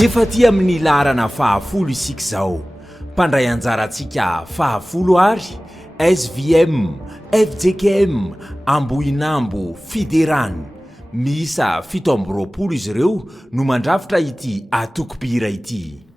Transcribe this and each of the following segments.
efa ty amin'ny larana fahafolo isika zao mpandray anjarantsika fahafolo ary SVM, FJKM, Ambohinambo, Fiderany. Miisa 7 izy ireo no mandrafitra ity atokopira ity.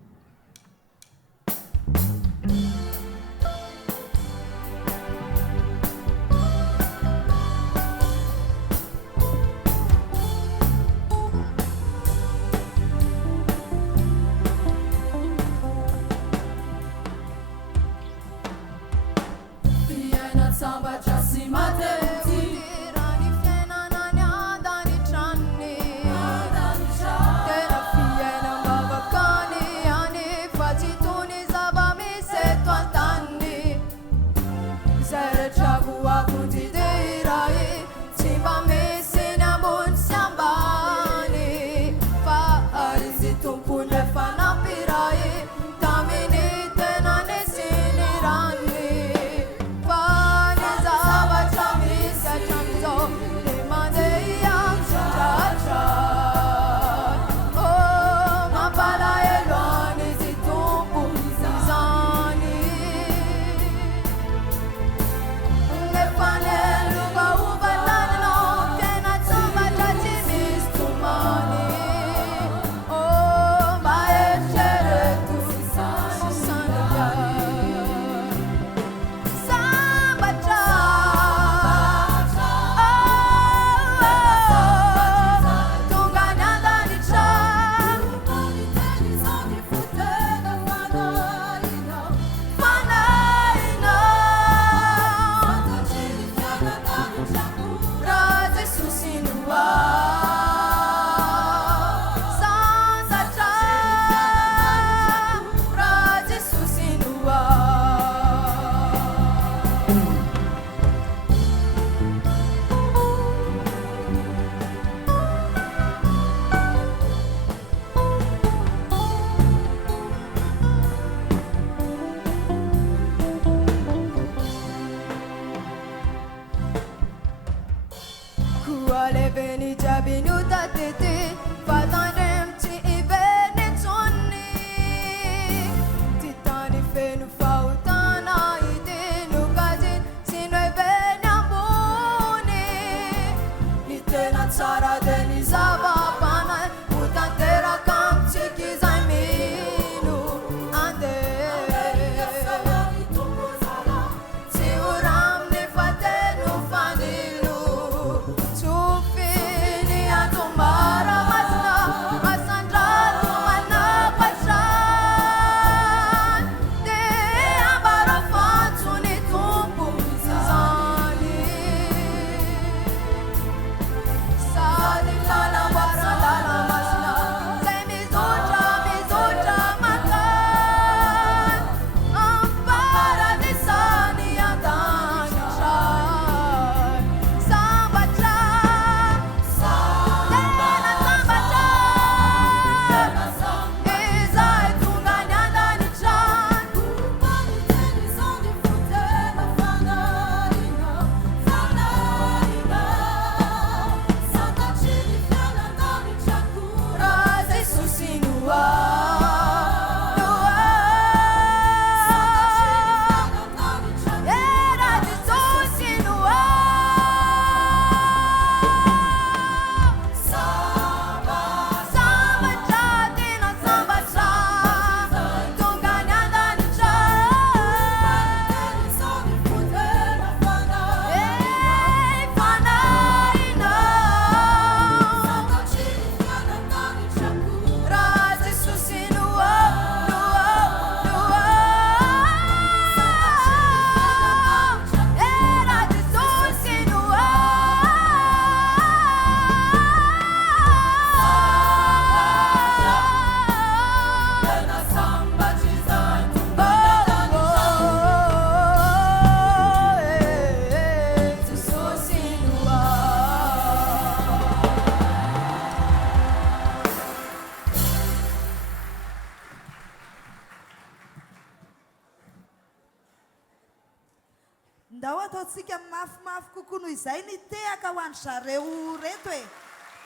Ndao ataontsika mafimafy kokoa noho izay ny tehaka ho an'ny zareo reto e.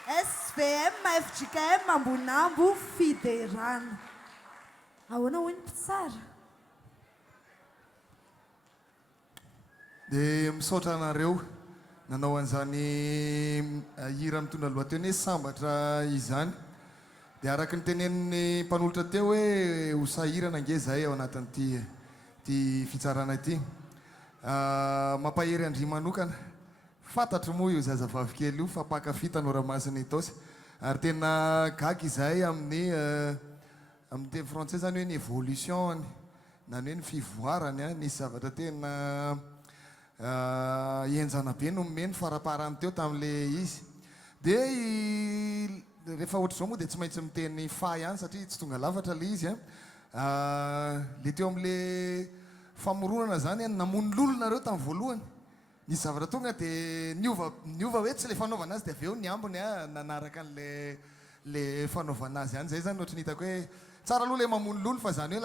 SVM FJKM ambonambo fiderana. Ahoana hoy ny mpitsara? Dia misaotra anareo nanao an'izany hira mitondra lohateny hoe sambatra izany. Dia araka ny tenenin'ny mpanolotra teo hoe hosahirana ange zahay ao anatin'ity fitsarana ity. Mampahery andry manokana. Fantatro moa io zazavavy kely io fa mpakafy tanora ramasina itaosy. Ary tena gaga izahay amin'ny teny français zany hoe ny évolution na ny hoe ny fivoarany nisy zavatra tena enjana be no omeny faraparany teo tamin'le izy. Dia rehefa ohatra zao moa dia tsy maintsy miteny fa ihany satria tsy tonga lafatra le izy. Le teo amin'le famoronana zany namono lolonareo tamin'ny voalohany. Nisy zavatra tonga dia niova hoe tsy le fanaovana azy dia avy eo ny ambony nanaraka an'le fanaovana azy ihany. Zay zany ohatry ny hitako hoe tsara aloha le mamono lolo fa zany hoe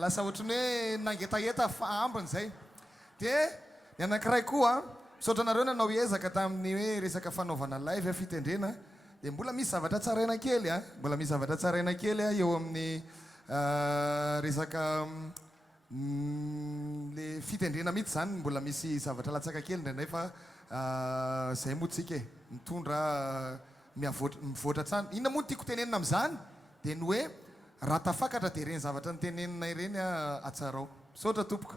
lasa ohatrany hoe nangetaheta ambiny zay. Dia ny anankiray koa misaotra anareo nanao ezaka tamin'ny hoe resaka fanaovana live fitendrena. Dia mbola misy zavatra tsaraina kely mbola misy zavatra tsaraina kely eo amin'ny resaka le fitendrena mihitsy zany. Mbola misy zavatra latsaka kely indraindray fa zay moa tsika mitondra mivoatra tsany. Inona moa no tiako tenenina amin'izany dia ny hoe raha tafakatra dia ireny zavatra ny tenenina ireny atsarao. Misaotra tompoko.